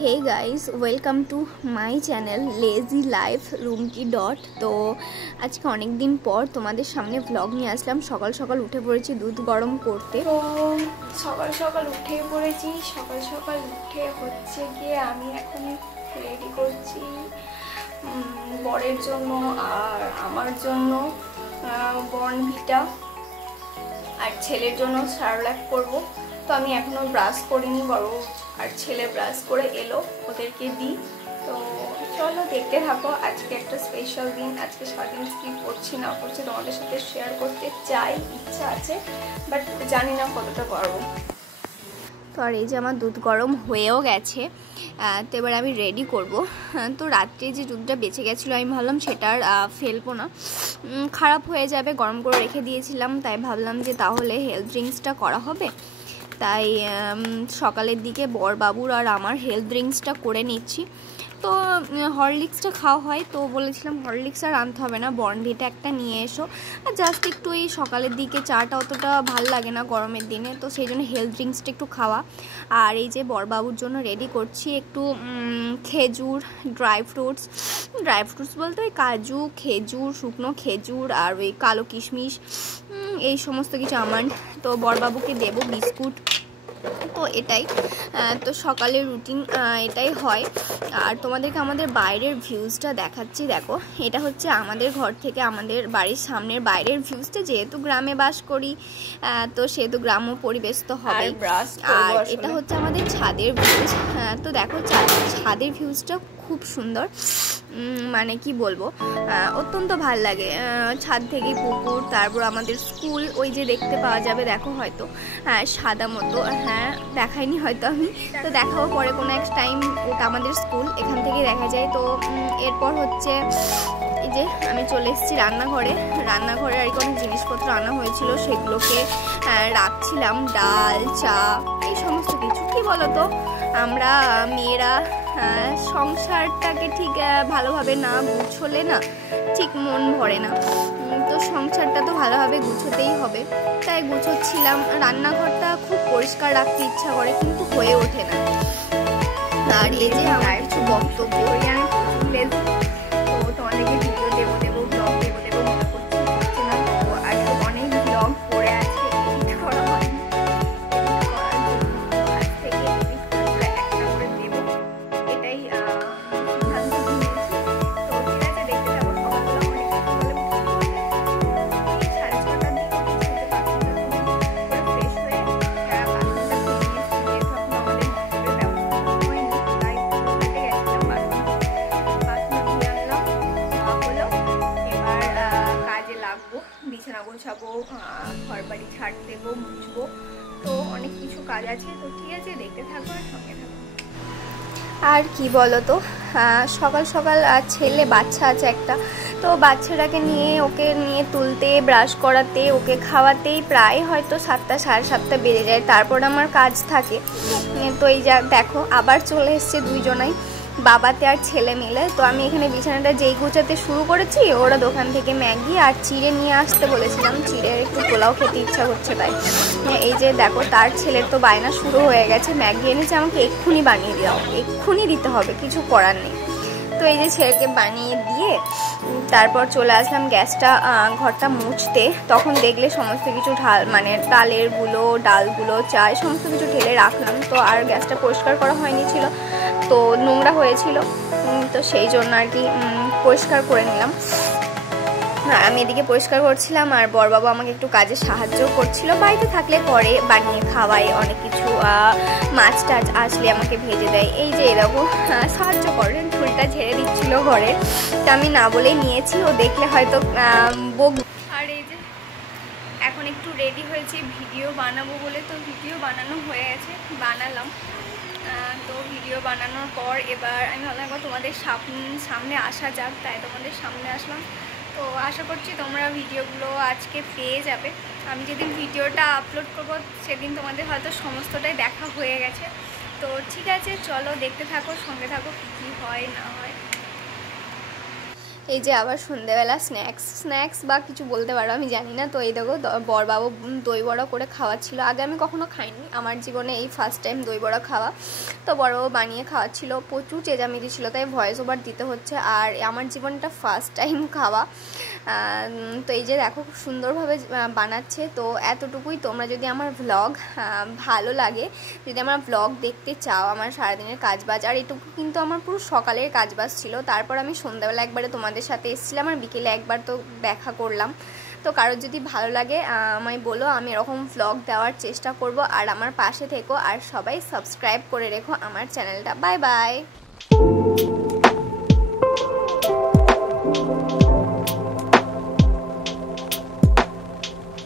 Hey guys welcome to my channel lazy life Rumki dot. तो आज के अनेक दिन पर तुम्हारे सामने व्लग नहीं आसलाम। सकाल सकाल उठे पड़ेছি दूध गरम करते। तो सकाल सकाल उठे पड़ेছি, सकाल सकाल उठे হচ্ছে গিয়ে আমি এখন রেডি করছি বরের জন্য আর আমার জন্য বর্নভিটা আর ছেলের জন্য সারলাক করব। তো আমি এখনো ব্রাশ করিনি, বড় আর ছেলে ব্রাশ করে এলো, ওদেরকে দিই। তো চলো দেখতে থাকো। আজকে একটা স্পেশাল দিন, আজকে সারাদিন কী করছি না করছি তোমাদের সাথে শেয়ার করতে চাই, ইচ্ছা আছে, বাট জানি না কতটা পারবো। তো আর এই যে আমার দুধ গরম হয়েও গেছে, তো এবার আমি রেডি করব। তো রাত্রে যে দুধটা বেঁচে গেছিলো আমি ভাবলাম সেটা আর ফেলবো না, খারাপ হয়ে যাবে, গরম করে রেখে দিয়েছিলাম। তাই ভাবলাম যে তাহলে হেলথ ড্রিঙ্কসটা করা হবে। তাই সকালের দিকে বরবাবুর আর আমার হেলথ ড্রিঙ্কসটা করে নিচ্ছি। তো হরলিক্সটা খাওয়া হয়, তো বলেছিলাম হরলিক্স আর আনতে হবে না, বর্নভিটা একটা নিয়ে এসো। আর জাস্ট একটু এই সকালের দিকে চাটা অতটা ভাল লাগে না গরমের দিনে, তো সেই জন্য হেলথ ড্রিঙ্কসটা একটু খাওয়া। আর এই যে বরবাবুর জন্য রেডি করছি একটু খেজুর, ড্রাই ফ্রুটস বলতে ওই কাজু, খেজুর, শুকনো খেজুর আর ওই কালো কিশমিশ, এই সমস্ত কিছু আমন্ড। তো বরবাবুকে দেবো বিস্কুট। তো এটাই তো সকালের রুটিন এটাই হয়। আর তোমাদেরকে আমাদের বাইরের ভিউজটা দেখাচ্ছি। দেখো, এটা হচ্ছে আমাদের ঘর থেকে আমাদের বাড়ির সামনের বাইরের ভিউজটা। যেহেতু গ্রামে বাস করি তো সেহেতু গ্রাম্য পরিবেশ তো হবে। আর এটা হচ্ছে আমাদের ছাদের ভিউজ। তো দেখো ছাদের ভিউজটা খুব সুন্দর, মানে কি বলবো, অত্যন্ত ভাল লাগে। ছাদ থেকে পুকুর, তারপর আমাদের স্কুল ওই যে দেখতে পাওয়া যাবে, দেখো হয়তো সাদা মতো, হ্যাঁ দেখাইনি হয়তো আমি, তো দেখাবো পরে কোনো এক টাইম। ওটা আমাদের স্কুল, এখান থেকে দেখা যায়। তো এরপর হচ্ছে এই যে আমি চলে এসেছি রান্নাঘরে আর কোনো জিনিসপত্র আনা হয়েছিল, সেগুলোকে রাখছিলাম, ডাল, চা, এই সমস্ত কিছু। কি বলতো, আমরা মেয়েরা সংসারটাকে ঠিক ভালোভাবে না গুছোলে না ঠিক মন ভরে না। তো সংসারটা তো ভালোভাবে গুছোতেই হবে, তাই গুছোচ্ছিলাম। রান্নাঘরটা খুব পরিষ্কার রাখতে ইচ্ছা করে কিন্তু হয়ে ওঠে না। আর এই যে আমার কিছু বক্তব্য, আমি তো তোমাদেরকে ভিডিও দেবো ব্লগ দেবো মনে করছি না। তো আজকে অনেক ব্লগ পড়ে আছে, এডিট করা হয়নি, করার জন্য আজ থেকে এডিট করে একটা করে দেবো, এটাই সিদ্ধান্ত নিয়েছি। তো ঠিক আছে, দেখতে থাকো। সকালবেলা অনেক সকালে 6:30টার দিকে উঠতে ফ্রেশ হয়ে বাথরুমটা ধুয়ে নিয়েছি। যেহেতু এখন আমাদের মন্দিরের ব্যবস্থা হয়নি, তাই ঘুরতে গেছিলাম, বাথরুমে ধুয়ে আনলাম, হলো। এবার কাজে লাগবো, বিছানা গোছাবো, ঘর বাড়ি ঝাড় দেবো, মুছবো, তো অনেক কিছু কাজ আছে। তো ঠিক আছে, দেখতে থাকবো আর সঙ্গে থাকবো। আর কি বলো তো, সকাল সকাল ছেলে বাচ্চা আছে একটা, তো বাচ্চাটাকে নিয়ে ওকে নিয়ে তুলতে, ব্রাশ করাতে, ওকে খাওয়াতেই প্রায় হয়তো 7টা 7:30 বেজে যায়। তারপর আমার কাজ থাকে। তো এই যা দেখো আবার চলে এসছে দুইজনাই, বাবাতে আর ছেলে মিলে। তো আমি এখানে বিছানাটা যেই গুছাতে শুরু করেছি, ওরা দোকান থেকে ম্যাগি আর চিড়ে নিয়ে আসতে বলেছিলাম, চিড়ে একটু পোলাও খেতে ইচ্ছা করছে তাই। এই যে দেখো, তার ছেলের তো বায়না শুরু হয়ে গেছে, ম্যাগি এনেছে, আমাকে এক্ষুনি বানিয়ে দাও, এক্ষুনি দিতে হবে, কিছু করার নেই। তো এই যে ছেলেকে বানিয়ে দিয়ে তারপর চলে আসলাম ঘরটা মুছতে। তখন দেখলে সমস্ত কিছু মানে ডালগুলো, চা, সমস্ত কিছু ঢেলে রাখলাম। তো আর গ্যাসটা পরিষ্কার করা হয়নি ছিল, তো নোংরা হয়েছিল, তো সেই জন্য আর কি পরিষ্কার করে নিলাম। আমি এদিকে পরিষ্কার করছিলাম আর বরবাবু আমাকে একটু কাজে সাহায্য করছিল। বাড়িতে থাকলে করে বানিয়ে খাওয়ায় অনেক কিছু, মাছ টাছ আসলে আমাকে ভেজে দেয়। এই যে এরকম সাহায্য করেন, ঝুলটা ঝেড়ে দিচ্ছিল ঘরে, তো আমি না বলেই নিয়েছি, ও দেখলে হয়তো বক। আর এই যে এখন একটু রেডি হয়েছে ভিডিও বানাবো বলে, তো ভিডিও বানানো হয়ে গেছে, বানালাম। তো ভিডিও বানানোর পর এবার আমি ভাবলাম একবার তোমাদের সামনে আসা যাক, তাই তোমাদের সামনে আসলাম। তো আশা করছি তোমরা ভিডিওগুলো আজকে পেয়ে যাবে। আমি যেদিন ভিডিওটা আপলোড করব সেদিন তোমাদের হয়তো সমস্তটাই দেখা হয়ে গেছে। তো ঠিক আছে, চলো দেখতে থাকো, সঙ্গে থাকো, কী হয় না হয়। এই যে আবার সন্ধ্যেবেলা স্ন্যাক্স বা কিছু বলতে পারো, আমি জানি না। তো এই দেখো বড়বাবু দই বড়া করে খাওয়াচ্ছিল। আগে আমি কখনো খাইনি, আমার জীবনে এই ফার্স্ট টাইম দই বড়া খাওয়া। তো বড়বাবু বানিয়ে খাওয়াচ্ছিল, প্রচুর চেঁচামেচি ছিল, তাই ভয়েস ওভার দিতে হচ্ছে। আর আমার জীবনটা ফার্স্ট টাইম খাওয়া। তো এই যে দেখো খুব সুন্দরভাবে বানাচ্ছে। তো এতটুকুই। তোমরা যদি আমার ভ্লগ ভালো লাগে, যদি আমার ভ্লগ দেখতে চাও, আমার সারাদিনের কাজবাজ, আর এটুকু কিন্তু আমার পুরো সকালের কাজবাজ ছিল। তারপর আমি সন্ধ্যাবেলা একবারে তোমাদের সাথে এসেছিলাম, আর বিকেলে একবার তো দেখা করলাম। তো কারোর যদি ভালো লাগে আমায় বলো, আমি এরকম ভ্লগ দেওয়ার চেষ্টা করব। আর আমার পাশে থেকো, আর সবাই সাবস্ক্রাইব করে রেখো আমার চ্যানেলটা। Bye bye.